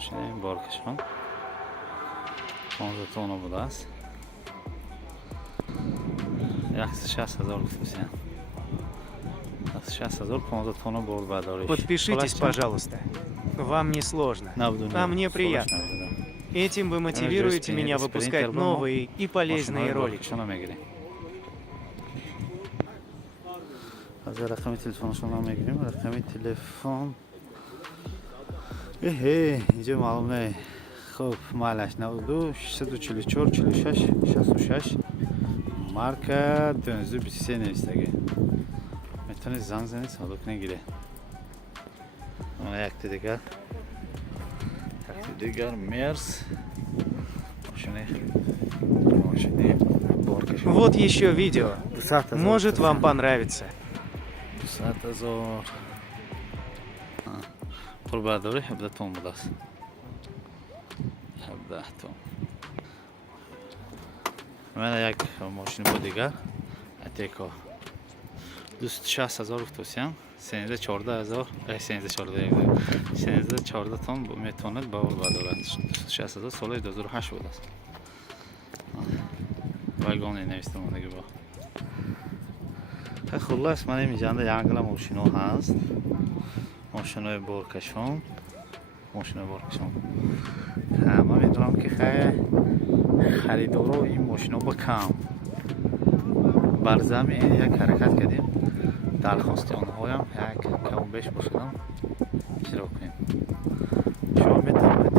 ماشین بارکشان 15 تونو بوده است. 160,000 گفتم. 160,000 15 тонна борт бардориш. Подпишитесь, пожалуйста. Вам не сложно, а мне приятно. Этим вы мотивируете меня выпускать новые и полезные ролики. از رقم تلفنشون هم میگیریم. رقم تلفن اینجا معلومه. خب مالش 92 644 46 66 مارکا 223 نوشته. میتونه زنگ زنید صادق نگیره. اون یک دیگر مرس ماشینه بارکش. Вот еще видео. Может вам понравится. 200,000 پول برداری 17 تن بوده است. 17 تن. من یک ماشین بود دیگر اتیکا 260,000 گفتم. 14,000 14 تن میتواند باور بردارد. 260,000 سال 2008 بوده است. وگانی نوشتم دیگه با. خلاص من اینجا یانگلا ماشینا هست. ماشینای بارکشان. همه میدونم که خریدارو این ماشینا با کم برزم یک حرکت کردیم. درخواست آنها هم یک کم بیش باشدم اجرا کنیم. شما میتونید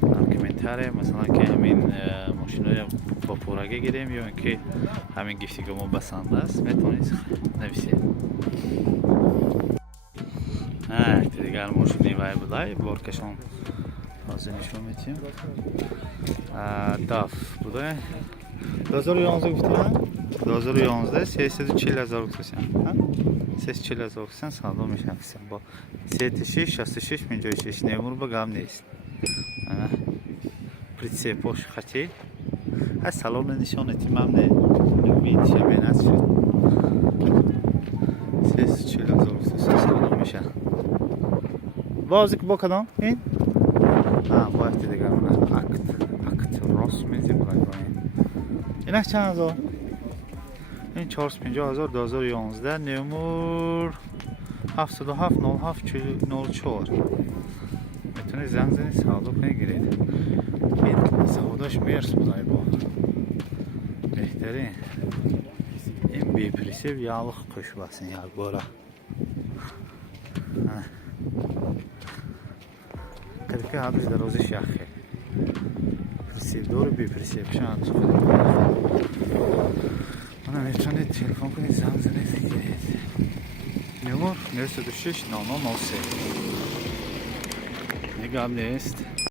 کامنتاری مثلا که همین ماشینای با پورگی گیریم یا اینکه همین گیفتی که ما بسنده است میتونید نویسید. دیگر ماشینی وای بودای بارکشان تازه نشون میدیم. داف بوده 2011 گفتم. 2011 340,000 گفتم. 340,000 گفتم سالو میشن با 36 66 56 نمور با گام نیست. прицепош خطی از سالون نشان اتمام نه میشه بینات شد 340,000 سالو میشه. بازی که با کدام این باید دیگه اکت راست میزیم اینه چند هزار؟ این 450,000 2011 نمور 77 07 04 میتونی زنگ زنید صادق نگیرید. این سوداش مرس بودای با بهترین این بی پریسیب یالق قش باسین یک باره که هادش در روزی شاخه پریسیب دور بی پریسیب شانس من میتونید تلفن کنید زنگ زنید نگیرید. نمور 926 99 03 نگاه نیست.